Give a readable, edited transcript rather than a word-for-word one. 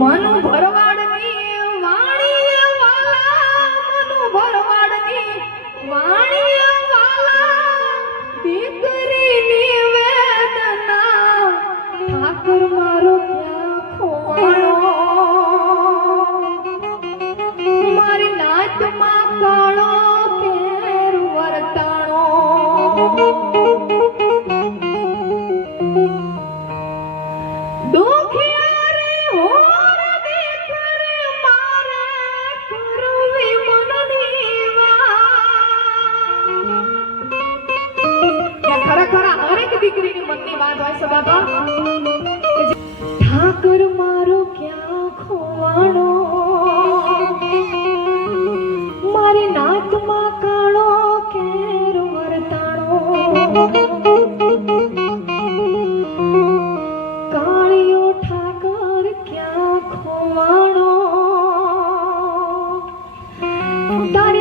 મનુ ભરવાડની વાણી વાલા, મનુ ભરવાડની વાણી વાલા, દીકરીની વેદના ઠાકર મારો ક્યાં ખોવાણો, મારી નાચમાં કાળો કેર વર્તાણો. દીકરીની મનની વાત હોય છે બાબા. ઠાકર મારો ક્યાં ખોવાણો, મારી નાતમાં કાળો કેર વર્તાણો, કાળિયો ઠાકર ક્યાં ખોવાણો, તારી